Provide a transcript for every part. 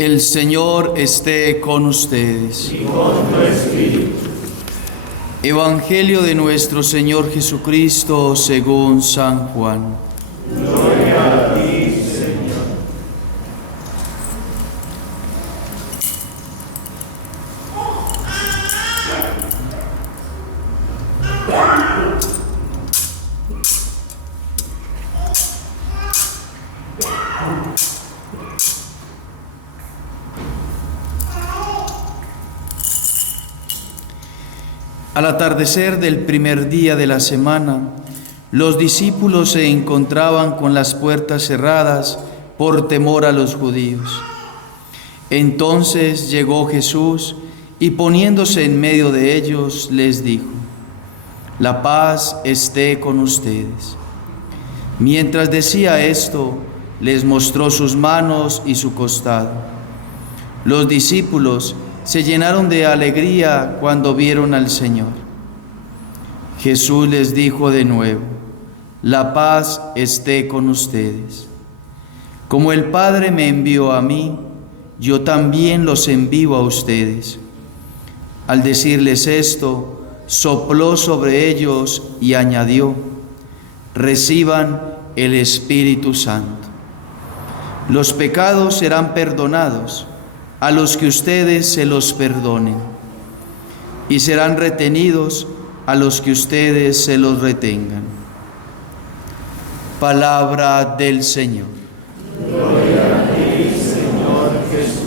El Señor esté con ustedes. Y con tu espíritu. Evangelio de nuestro Señor Jesucristo según San Juan. Gloria a ti, Señor. Al atardecer del primer día de la semana, los discípulos se encontraban con las puertas cerradas por temor a los judíos. Entonces llegó Jesús y poniéndose en medio de ellos, les dijo: «La paz esté con ustedes». Mientras decía esto, les mostró sus manos y su costado. Los discípulos se llenaron de alegría cuando vieron al Señor. Jesús les dijo de nuevo: «La paz esté con ustedes. Como el Padre me envió a mí, yo también los envío a ustedes». Al decirles esto, sopló sobre ellos y añadió: «Reciban el Espíritu Santo. Los pecados serán perdonados a los que ustedes se los perdonen, y serán retenidos a los que ustedes se los retengan». Palabra del Señor. Gloria a ti, Señor Jesús.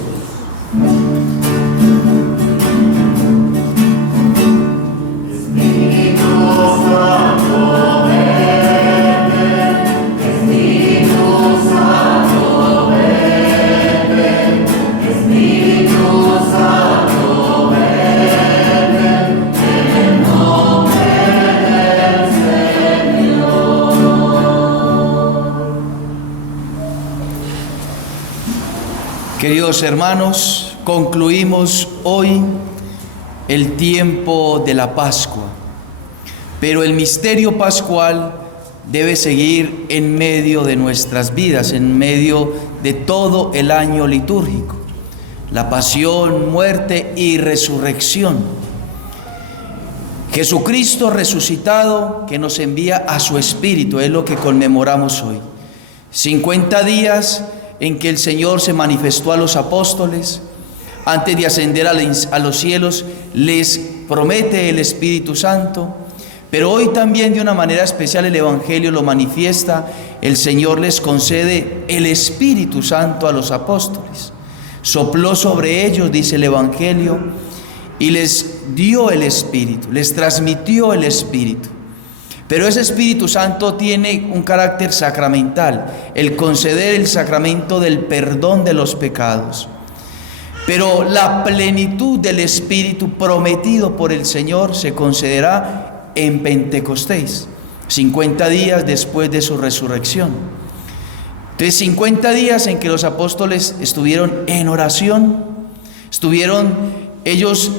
Queridos hermanos, concluimos hoy el tiempo de la Pascua, pero el misterio pascual debe seguir en medio de nuestras vidas, en medio de todo el año litúrgico. La pasión, muerte y resurrección. Jesucristo resucitado que nos envía a su Espíritu, es lo que conmemoramos hoy. 50 días en que el Señor se manifestó a los apóstoles, antes de ascender a los cielos, les promete el Espíritu Santo, pero hoy también de una manera especial el Evangelio lo manifiesta, el Señor les concede el Espíritu Santo a los apóstoles. Sopló sobre ellos, dice el Evangelio, y les dio el Espíritu, les transmitió el Espíritu. Pero ese Espíritu Santo tiene un carácter sacramental, el conceder el sacramento del perdón de los pecados. Pero la plenitud del Espíritu prometido por el Señor se concederá en Pentecostés, 50 días después de su resurrección. Entonces, 50 días en que los apóstoles estuvieron en oración, estuvieron ellos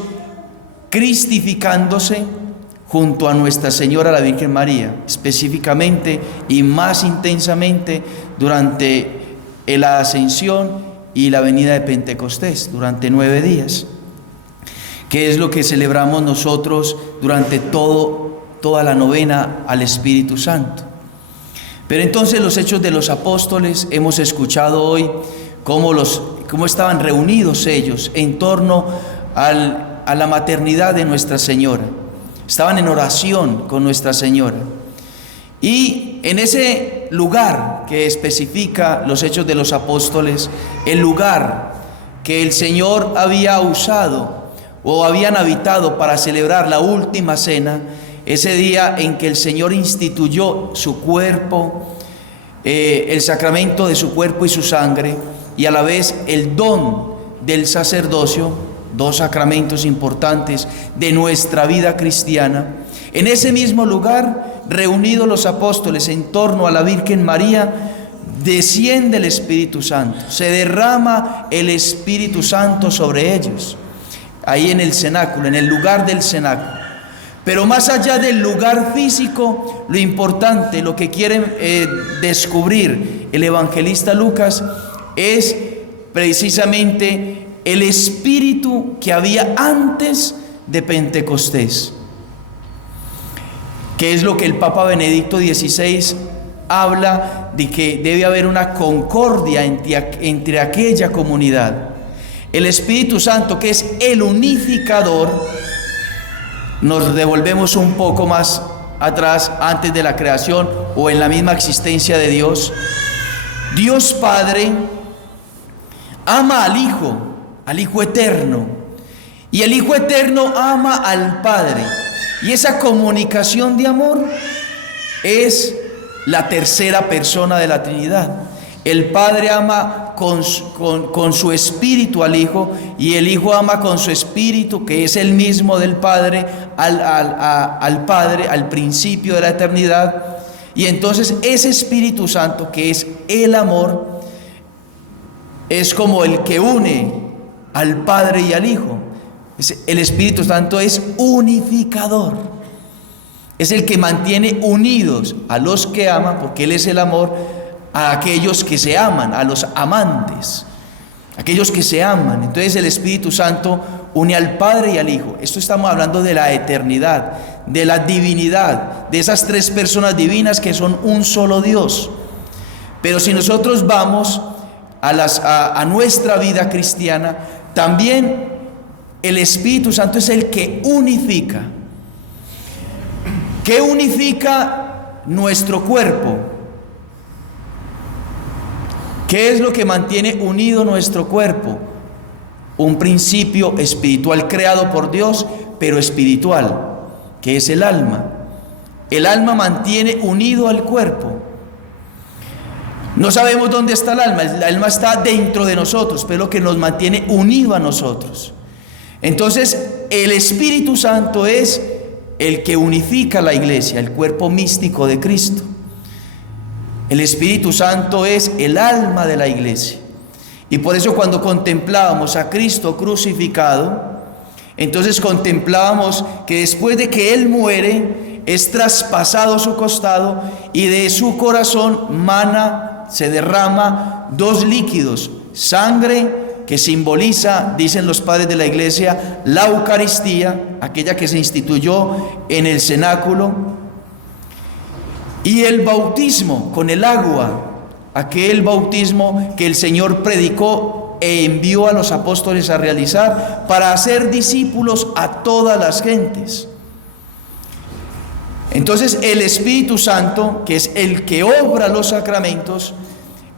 cristificándose junto a Nuestra Señora la Virgen María, específicamente y más intensamente durante la ascensión y la venida de Pentecostés, durante 9 días, que es lo que celebramos nosotros durante toda la novena al Espíritu Santo. Pero entonces los hechos de los apóstoles, hemos escuchado hoy cómo estaban reunidos ellos en torno a la maternidad de Nuestra Señora. Estaban en oración con Nuestra Señora. Y en ese lugar que especifica los Hechos de los Apóstoles, el lugar que el Señor había usado o habían habitado para celebrar la última cena, ese día en que el Señor instituyó su cuerpo, el sacramento de su cuerpo y su sangre, y a la vez el don del sacerdocio, 2 sacramentos importantes de nuestra vida cristiana. En ese mismo lugar, reunidos los apóstoles en torno a la Virgen María, desciende el Espíritu Santo, se derrama el Espíritu Santo sobre ellos, ahí en el cenáculo, en el lugar del cenáculo. Pero más allá del lugar físico, lo importante, lo que quiere descubrir el evangelista Lucas, es precisamente el espíritu que había antes de Pentecostés, que es lo que el Papa Benedicto XVI habla de que debe haber una concordia entre aquella comunidad. El Espíritu Santo, que es el unificador, nos devolvemos un poco más atrás, antes de la creación o en la misma existencia de Dios. Dios Padre ama al Hijo eterno, y el Hijo eterno ama al Padre, y esa comunicación de amor es la tercera persona de la Trinidad. El Padre ama con su espíritu al Hijo, y el Hijo ama con su espíritu, que es el mismo del Padre, al Padre, al principio de la eternidad. Y entonces ese Espíritu Santo, que es el amor, es como el que une al Padre y al Hijo. El Espíritu Santo es unificador, es el que mantiene unidos a los que aman, porque Él es el amor, a aquellos que se aman, a los amantes, aquellos que se aman. Entonces el Espíritu Santo une al Padre y al Hijo. Esto estamos hablando de la eternidad, de la divinidad, de esas tres personas divinas que son un solo Dios. Pero si nosotros vamos a nuestra vida cristiana, también el Espíritu Santo es el que unifica. ¿Qué unifica nuestro cuerpo? ¿Qué es lo que mantiene unido nuestro cuerpo? Un principio espiritual creado por Dios, pero espiritual, que es el alma. El alma mantiene unido al cuerpo. No sabemos dónde está el alma está dentro de nosotros, pero lo que nos mantiene unido a nosotros. Entonces, el Espíritu Santo es el que unifica la iglesia, el cuerpo místico de Cristo. El Espíritu Santo es el alma de la iglesia. Y por eso cuando contemplábamos a Cristo crucificado, entonces contemplábamos que después de que Él muere, es traspasado su costado, y de su corazón se derrama dos líquidos: sangre, que simboliza, dicen los padres de la iglesia, la Eucaristía, aquella que se instituyó en el cenáculo, y el bautismo con el agua, aquel bautismo que el Señor predicó e envió a los apóstoles a realizar para hacer discípulos a todas las gentes. Entonces el Espíritu Santo, que es el que obra los sacramentos,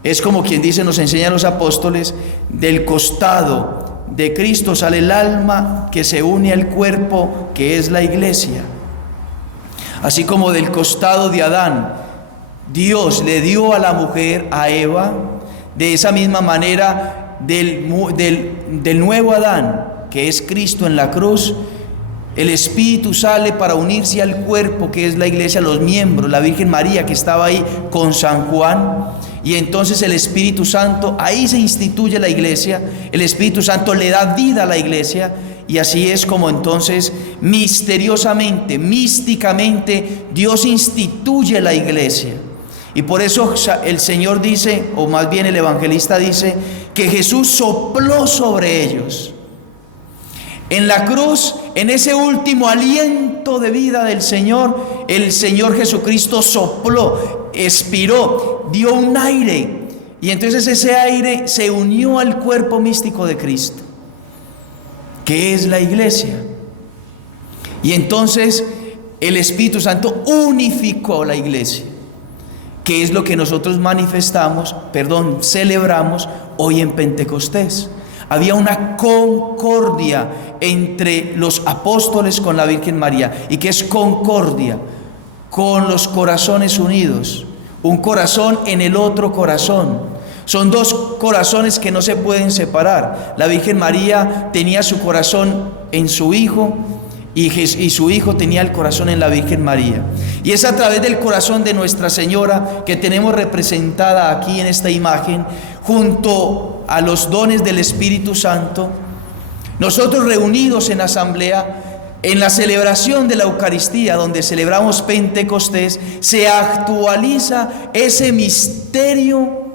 es como quien dice, nos enseñan los apóstoles, del costado de Cristo sale el alma que se une al cuerpo, que es la iglesia. Así como del costado de Adán Dios le dio a la mujer, a Eva, de esa misma manera del nuevo Adán, que es Cristo en la cruz, el Espíritu sale para unirse al cuerpo, que es la iglesia, los miembros, la Virgen María que estaba ahí con San Juan. Y entonces el Espíritu Santo, ahí se instituye la iglesia, el Espíritu Santo le da vida a la iglesia, y así es como entonces misteriosamente, místicamente, Dios instituye la iglesia. Y por eso el Señor dice, o más bien el evangelista dice, que Jesús sopló sobre ellos. En la cruz, en ese último aliento de vida del Señor, el Señor Jesucristo sopló, expiró, dio un aire, y entonces ese aire se unió al cuerpo místico de Cristo, que es la iglesia. Y entonces el Espíritu Santo unificó la iglesia, que es lo que nosotros celebramos hoy en Pentecostés. Había una concordia entre los apóstoles con la Virgen María. ¿Y qué es concordia? Con los corazones unidos, un corazón en el otro corazón. Son dos corazones que no se pueden separar. La Virgen María tenía su corazón en su Hijo, y su Hijo tenía el corazón en la Virgen María. Y es a través del corazón de Nuestra Señora, que tenemos representada aquí en esta imagen, junto a los dones del Espíritu Santo, nosotros reunidos en asamblea, en la celebración de la Eucaristía, donde celebramos Pentecostés, se actualiza ese misterio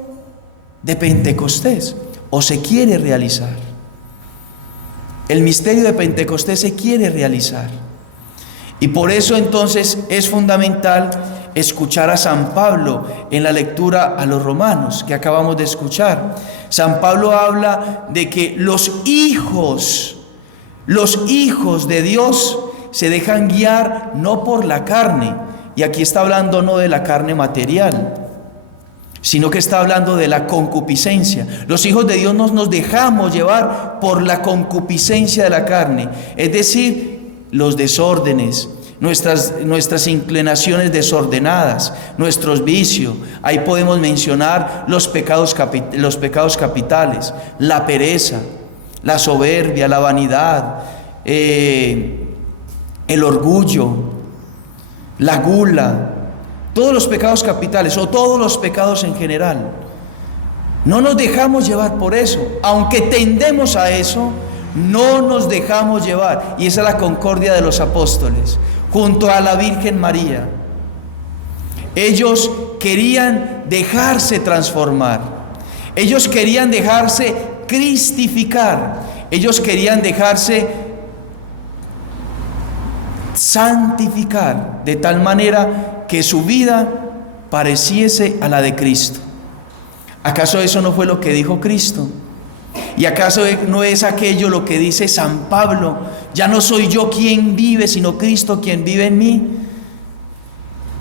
de Pentecostés. o se quiere realizar. El misterio de Pentecostés se quiere realizar. Y por eso entonces es fundamental escuchar a San Pablo en la lectura a los romanos que acabamos de escuchar. San Pablo habla de que los hijos de Dios se dejan guiar no por la carne, y aquí está hablando no de la carne material, sino que está hablando de la concupiscencia. Los hijos de Dios no nos dejamos llevar por la concupiscencia de la carne, es decir, los desórdenes, nuestras inclinaciones desordenadas, nuestros vicios. Ahí podemos mencionar los pecados capitales, la pereza, la soberbia, la vanidad, el orgullo, la gula, todos los pecados capitales o todos los pecados en general. No nos dejamos llevar por eso, aunque tendemos a eso, no nos dejamos llevar. Y esa es la concordia de los apóstoles junto a la Virgen María. Ellos querían dejarse transformar, ellos querían dejarse cristificar, ellos querían dejarse santificar de tal manera que su vida pareciese a la de Cristo. ¿Acaso eso no fue lo que dijo Cristo? ¿Y acaso no es aquello lo que dice San Pablo? Ya no soy yo quien vive, sino Cristo quien vive en mí.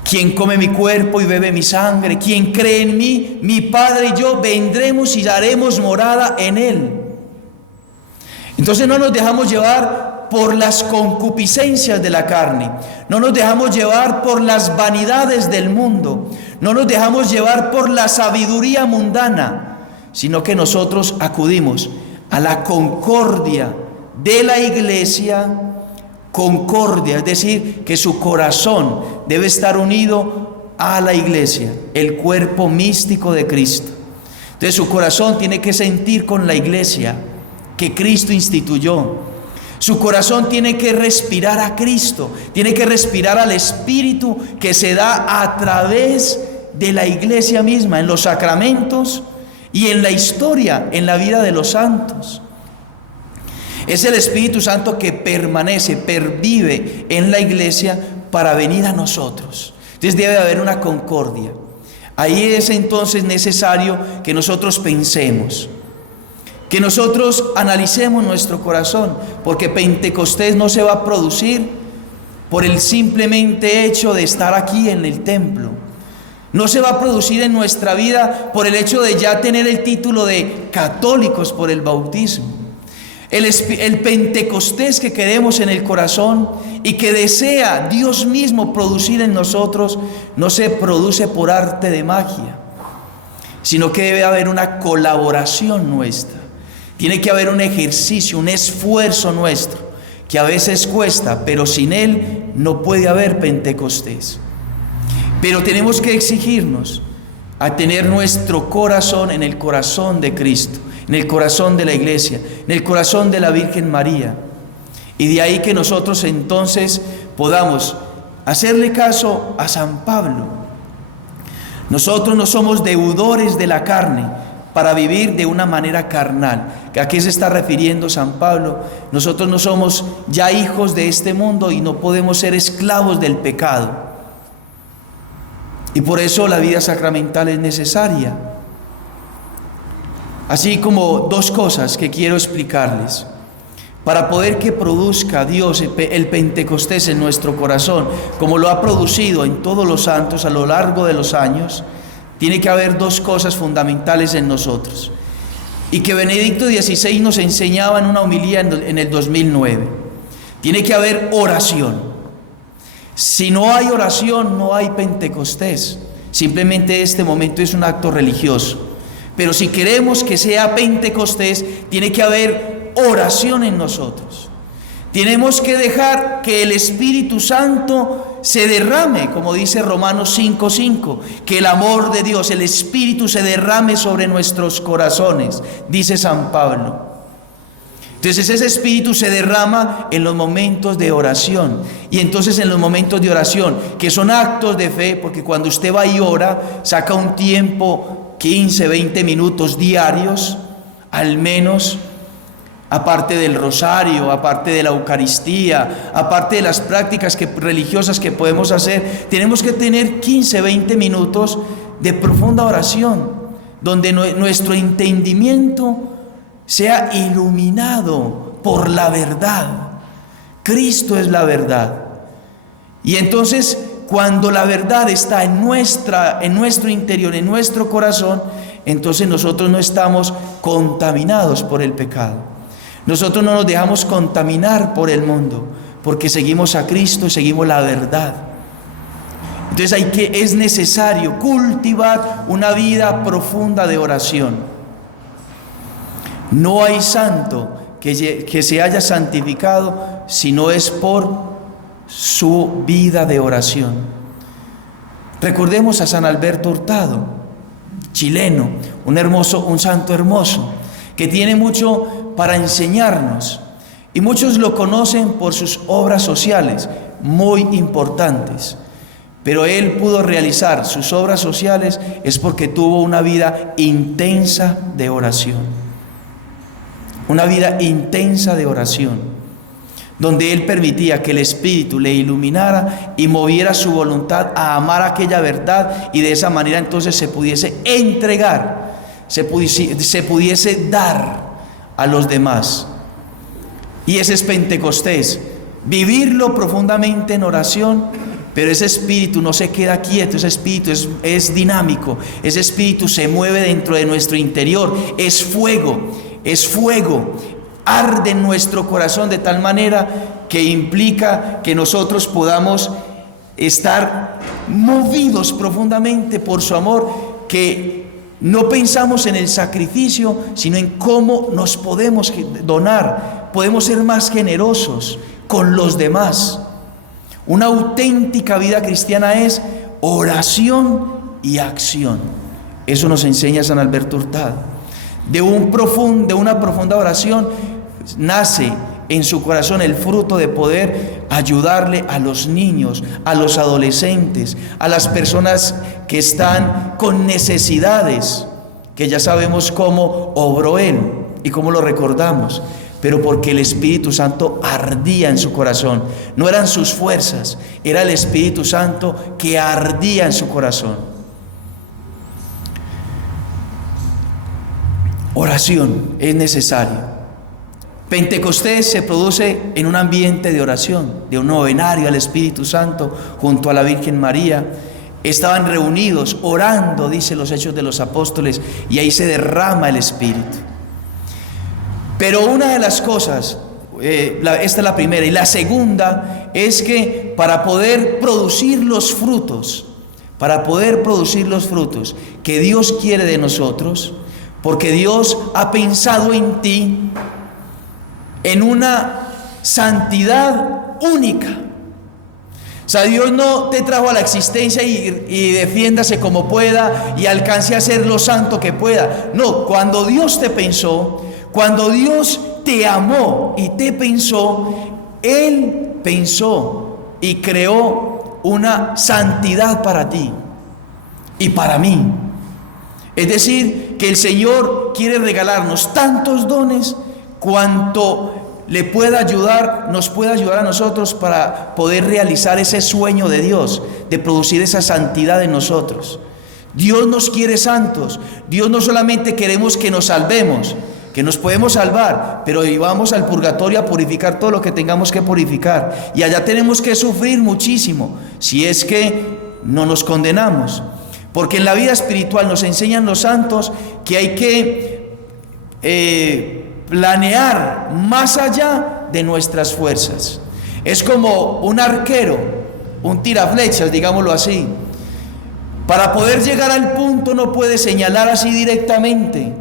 Quien come mi cuerpo y bebe mi sangre, quien cree en mí, mi Padre y yo vendremos y haremos morada en él. Entonces no nos dejamos llevar por las concupiscencias de la carne, no nos dejamos llevar por las vanidades del mundo, no nos dejamos llevar por la sabiduría mundana, sino que nosotros acudimos a la concordia de la iglesia. Concordia, es decir, que su corazón debe estar unido a la iglesia, el cuerpo místico de Cristo. Entonces su corazón tiene que sentir con la iglesia que Cristo instituyó. Su corazón tiene que respirar a Cristo, tiene que respirar al Espíritu que se da a través de la iglesia misma, en los sacramentos y en la historia, en la vida de los santos. Es el Espíritu Santo que permanece, pervive en la iglesia para venir a nosotros. Entonces debe haber una concordia. Ahí es entonces necesario que nosotros pensemos, que nosotros analicemos nuestro corazón, porque Pentecostés no se va a producir por el simplemente hecho de estar aquí en el templo. No se va a producir en nuestra vida por el hecho de ya tener el título de católicos por el bautismo. El Pentecostés que queremos en el corazón y que desea Dios mismo producir en nosotros, no se produce por arte de magia, sino que debe haber una colaboración nuestra. Tiene que haber un ejercicio, un esfuerzo nuestro, que a veces cuesta, pero sin él no puede haber Pentecostés. Pero tenemos que exigirnos a tener nuestro corazón en el corazón de Cristo, en el corazón de la iglesia, en el corazón de la Virgen María. Y de ahí que nosotros entonces podamos hacerle caso a San Pablo. Nosotros no somos deudores de la carne para vivir de una manera carnal. ¿A qué se está refiriendo San Pablo? Nosotros no somos ya hijos de este mundo y no podemos ser esclavos del pecado. Y por eso la vida sacramental es necesaria. Así como dos cosas que quiero explicarles. Para poder que produzca Dios el Pentecostés en nuestro corazón, como lo ha producido en todos los santos a lo largo de los años, tiene que haber dos cosas fundamentales en nosotros. Y que Benedicto XVI nos enseñaba en una homilía en el 2009. Tiene que haber oración. Si no hay oración, no hay Pentecostés. Simplemente este momento es un acto religioso. Pero si queremos que sea Pentecostés, tiene que haber oración en nosotros. Tenemos que dejar que el Espíritu Santo se derrame, como dice Romanos 5:5, que el amor de Dios, el Espíritu se derrame sobre nuestros corazones, dice San Pablo. Entonces ese Espíritu se derrama en los momentos de oración. Y entonces en los momentos de oración, que son actos de fe, porque cuando usted va y ora, saca un tiempo, 15, 20 minutos diarios, al menos, aparte del rosario, aparte de la Eucaristía, aparte de las prácticas religiosas que podemos hacer, tenemos que tener 15, 20 minutos de profunda oración, donde nuestro entendimiento sea iluminado por la verdad. Cristo es la verdad. Y entonces, cuando la verdad está en nuestro interior, en nuestro corazón, entonces nosotros no estamos contaminados por el pecado. Nosotros no nos dejamos contaminar por el mundo, porque seguimos a Cristo y seguimos la verdad. Entonces es necesario cultivar una vida profunda de oración. No hay santo que se haya santificado si no es por su vida de oración. Recordemos a San Alberto Hurtado, chileno, un santo hermoso, que tiene mucho para enseñarnos, y muchos lo conocen por sus obras sociales, muy importantes, pero él pudo realizar sus obras sociales es porque tuvo una vida intensa de oración, una vida intensa de oración, donde él permitía que el Espíritu le iluminara y moviera su voluntad a amar aquella verdad, y de esa manera entonces se pudiese entregar, se pudiese dar a los demás. Y ese es Pentecostés, vivirlo profundamente en oración, pero ese espíritu no se queda quieto, ese espíritu es dinámico, ese espíritu se mueve dentro de nuestro interior, es fuego, arde en nuestro corazón de tal manera que implica que nosotros podamos estar movidos profundamente por su amor, que no pensamos en el sacrificio, sino en cómo nos podemos donar, podemos ser más generosos con los demás. Una auténtica vida cristiana es oración y acción. Eso nos enseña San Alberto Hurtado. De una profunda oración nace en su corazón el fruto de poder ayudarle a los niños, a los adolescentes, a las personas que están con necesidades, que ya sabemos cómo obró él y cómo lo recordamos, pero porque el Espíritu Santo ardía en su corazón. No eran sus fuerzas, era el Espíritu Santo que ardía en su corazón. Oración es necesaria. Pentecostés se produce en un ambiente de oración, de un novenario al Espíritu Santo junto a la Virgen María. Estaban reunidos orando, dice los Hechos de los Apóstoles, y ahí se derrama el Espíritu. Pero una de las cosas, esta es la primera, y la segunda es que para poder producir los frutos que Dios quiere de nosotros, porque Dios ha pensado en ti en una santidad única. O sea, Dios no te trajo a la existencia y defiéndase como pueda y alcance a ser lo santo que pueda. No, cuando Dios te pensó, cuando Dios te amó y te pensó, Él pensó y creó una santidad para ti y para mí. Es decir, que el Señor quiere regalarnos tantos dones cuanto nos puede ayudar a nosotros para poder realizar ese sueño de Dios, de producir esa santidad en nosotros. Dios nos quiere santos. Dios no solamente queremos que nos salvemos, que nos podemos salvar, pero vamos al purgatorio a purificar todo lo que tengamos que purificar. Y allá tenemos que sufrir muchísimo, si es que no nos condenamos. Porque en la vida espiritual nos enseñan los santos que hay que planear más allá de nuestras fuerzas. Es como un arquero, un tiraflechas, digámoslo así. Para poder llegar al punto no puede señalar así directamente,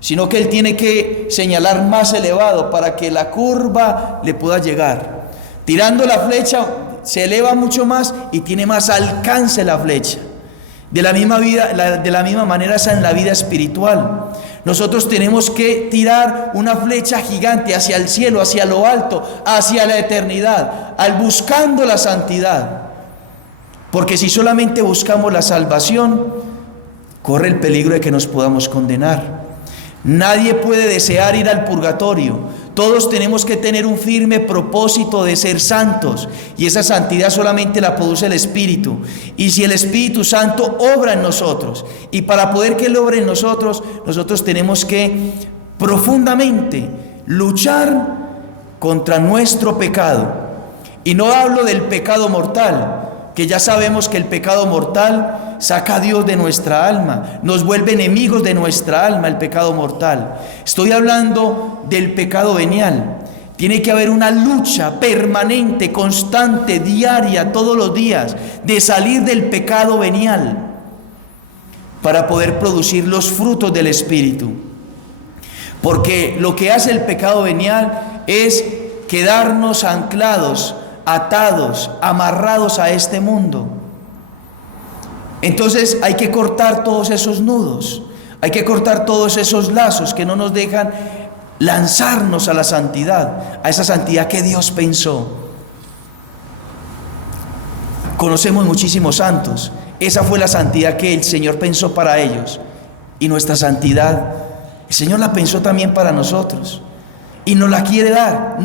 sino que él tiene que señalar más elevado para que la curva le pueda llegar. Tirando la flecha se eleva mucho más y tiene más alcance la flecha. De la misma manera es en la vida espiritual. Nosotros tenemos que tirar una flecha gigante hacia el cielo, hacia lo alto, hacia la eternidad, buscando la santidad. Porque si solamente buscamos la salvación, corre el peligro de que nos podamos condenar. Nadie puede desear ir al purgatorio. Todos tenemos que tener un firme propósito de ser santos, y esa santidad solamente la produce el Espíritu. Y si el Espíritu Santo obra en nosotros, y para poder que Él obre en nosotros, nosotros tenemos que profundamente luchar contra nuestro pecado. Y no hablo del pecado mortal, que ya sabemos que el pecado mortal saca a Dios de nuestra alma, nos vuelve enemigos de nuestra alma, el pecado mortal. Estoy hablando del pecado venial. Tiene que haber una lucha permanente, constante, diaria, todos los días, de salir del pecado venial para poder producir los frutos del Espíritu. Porque lo que hace el pecado venial es quedarnos anclados, atados, amarrados a este mundo. Entonces hay que cortar todos esos nudos, hay que cortar todos esos lazos que no nos dejan lanzarnos a la santidad, a esa santidad que Dios pensó. Conocemos muchísimos santos, esa fue la santidad que el Señor pensó para ellos, y nuestra santidad el Señor la pensó también para nosotros, y nos la quiere dar,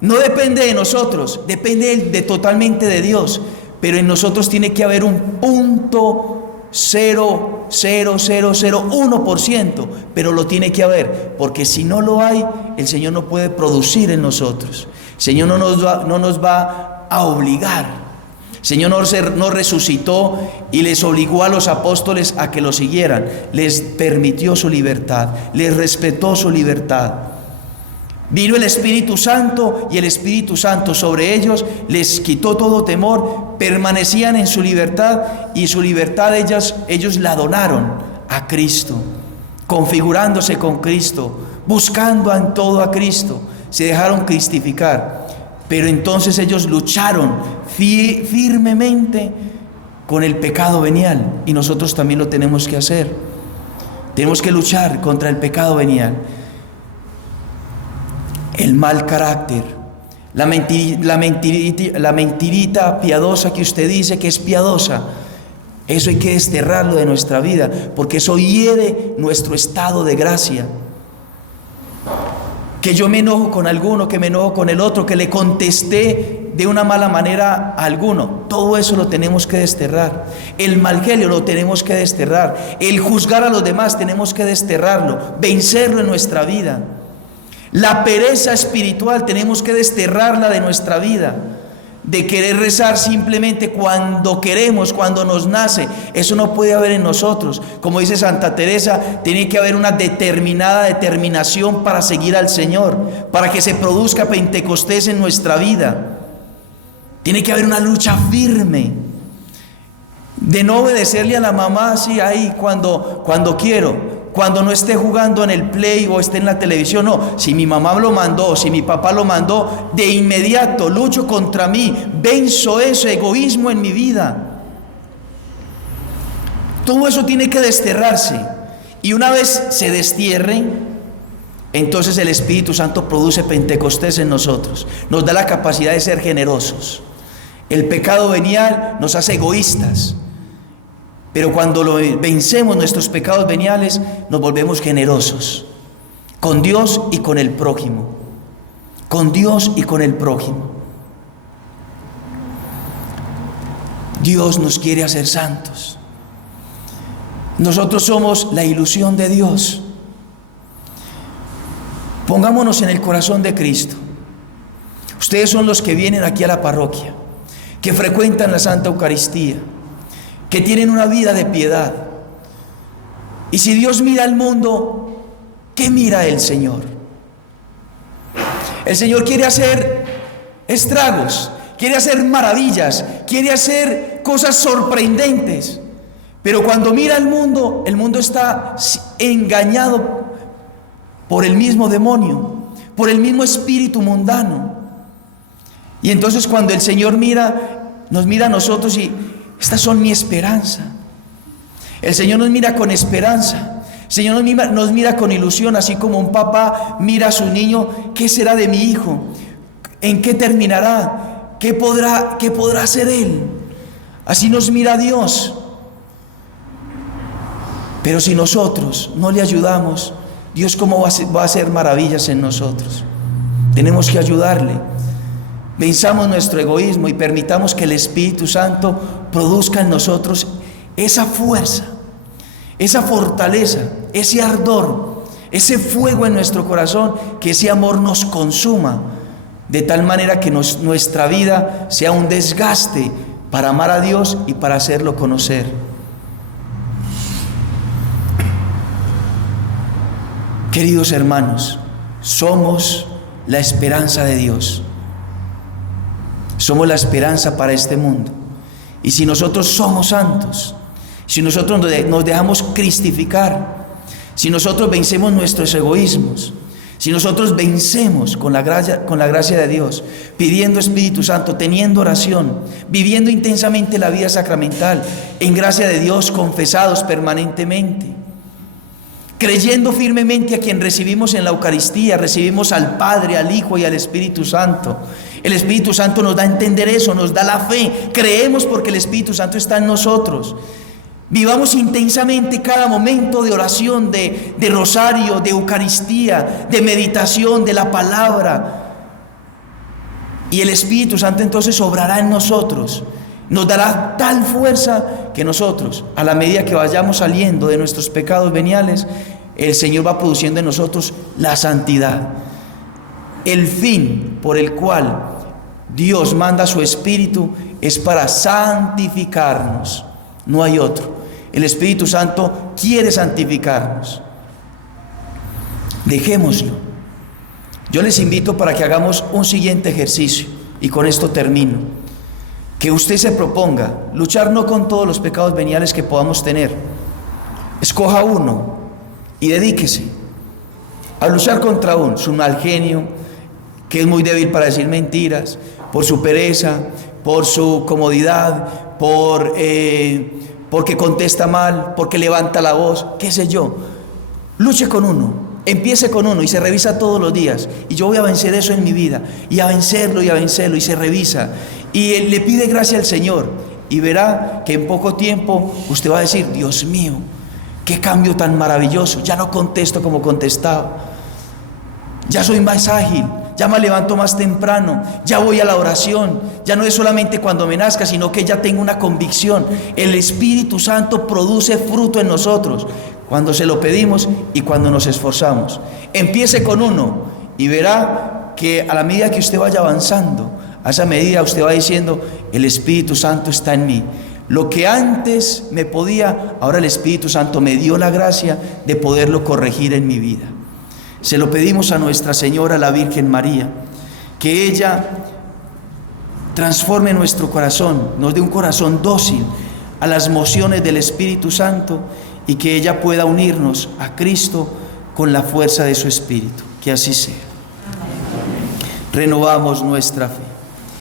No depende de nosotros, depende totalmente de Dios, pero en nosotros tiene que haber un 0,000001%, pero lo tiene que haber, porque si no lo hay, el Señor no puede producir en nosotros. El Señor no nos va a obligar. El Señor no resucitó y les obligó a los apóstoles a que lo siguieran. Les permitió su libertad, les respetó su libertad. Vino el Espíritu Santo, y el Espíritu Santo sobre ellos les quitó todo temor, permanecían en su libertad, y su libertad ellos la donaron a Cristo, configurándose con Cristo, buscando en todo a Cristo, se dejaron cristificar. Pero entonces ellos lucharon firmemente con el pecado venial, y nosotros también lo tenemos que hacer. Tenemos que luchar contra el pecado venial. El mal carácter, la mentirita piadosa que usted dice que es piadosa, eso hay que desterrarlo de nuestra vida, porque eso hiere nuestro estado de gracia. Que yo me enojo con alguno, que me enojo con el otro, que le contesté de una mala manera a alguno, todo eso lo tenemos que desterrar. El mal genio lo tenemos que desterrar. El juzgar a los demás tenemos que desterrarlo, vencerlo en nuestra vida. La pereza espiritual tenemos que desterrarla de nuestra vida, de querer rezar simplemente cuando queremos, cuando nos nace. Eso no puede haber en nosotros. Como dice Santa Teresa, tiene que haber una determinación para seguir al Señor, para que se produzca Pentecostés en nuestra vida. Tiene que haber una lucha firme de no obedecerle a la mamá así ahí cuando quiero, cuando no esté jugando en el play o esté en la televisión. No, si mi mamá lo mandó, si mi papá lo mandó, de inmediato lucho contra mí, venzo ese egoísmo en mi vida. Todo eso tiene que desterrarse, y una vez se destierre, entonces el Espíritu Santo produce Pentecostés en nosotros, nos da la capacidad de ser generosos. El pecado venial nos hace egoístas, pero cuando vencemos nuestros pecados veniales, nos volvemos generosos con Dios y con el prójimo. Con Dios y con el prójimo. Dios nos quiere hacer santos. Nosotros somos la ilusión de Dios. Pongámonos en el corazón de Cristo. Ustedes son los que vienen aquí a la parroquia, que frecuentan la Santa Eucaristía, que tienen una vida de piedad. Y si Dios mira al mundo, ¿qué mira el Señor? El Señor quiere hacer estragos, quiere hacer maravillas, quiere hacer cosas sorprendentes. Pero cuando mira al mundo, el mundo está engañado por el mismo demonio, por el mismo espíritu mundano. Y entonces cuando el Señor nos mira a nosotros, y estas son mi esperanza. El Señor nos mira con esperanza. El Señor nos mira con ilusión, así como un papá mira a su niño. ¿Qué será de mi hijo? ¿En qué terminará? ¿Qué podrá hacer él? Así nos mira Dios. Pero si nosotros no le ayudamos, Dios cómo va a hacer maravillas en nosotros. Tenemos que ayudarle. Venzamos nuestro egoísmo y permitamos que el Espíritu Santo produzca en nosotros esa fuerza, esa fortaleza, ese ardor, ese fuego en nuestro corazón, que ese amor nos consuma, de tal manera que nuestra vida sea un desgaste para amar a Dios y para hacerlo conocer. Queridos hermanos, somos la esperanza de Dios. Somos la esperanza para este mundo. Y si nosotros somos santos, si nosotros nos dejamos cristificar, si nosotros vencemos nuestros egoísmos, si nosotros vencemos con la gracia de Dios, pidiendo Espíritu Santo, teniendo oración, viviendo intensamente la vida sacramental, en gracia de Dios, confesados permanentemente, creyendo firmemente a quien recibimos en la Eucaristía, recibimos al Padre, al Hijo y al Espíritu Santo. El Espíritu Santo nos da a entender eso, nos da la fe. Creemos porque el Espíritu Santo está en nosotros. Vivamos intensamente cada momento de oración, de rosario, de Eucaristía, de meditación, de la palabra. Y el Espíritu Santo entonces obrará en nosotros. Nos dará tal fuerza que nosotros, a la medida que vayamos saliendo de nuestros pecados veniales, el Señor va produciendo en nosotros la santidad. El fin por el cual Dios manda su Espíritu es para santificarnos. No hay otro. El Espíritu Santo quiere santificarnos. Dejémoslo. Yo les invito para que hagamos un siguiente ejercicio, y con esto termino. Que usted se proponga luchar no con todos los pecados veniales que podamos tener. Escoja uno y dedíquese a luchar contra su mal genio, que es muy débil para decir mentiras, por su pereza, por su comodidad, porque contesta mal, porque levanta la voz, qué sé yo. Luche con uno, empiece con uno y se revisa todos los días. Y yo voy a vencer eso en mi vida, y a vencerlo, y se revisa. Y él le pide gracia al Señor, y verá que en poco tiempo usted va a decir: Dios mío, qué cambio tan maravilloso. Ya no contesto como contestaba, ya soy más ágil, ya me levanto más temprano, ya voy a la oración, ya no es solamente cuando me nazca, sino que ya tengo una convicción. El Espíritu Santo produce fruto en nosotros cuando se lo pedimos y cuando nos esforzamos. Empiece con uno y verá que a la medida que usted vaya avanzando, a esa medida usted va diciendo: el Espíritu Santo está en mí. Lo que antes me podía, ahora el Espíritu Santo me dio la gracia de poderlo corregir en mi vida. Se lo pedimos a Nuestra Señora, la Virgen María, que ella transforme nuestro corazón, nos dé un corazón dócil a las mociones del Espíritu Santo, y que ella pueda unirnos a Cristo con la fuerza de su Espíritu. Que así sea. Renovamos nuestra fe.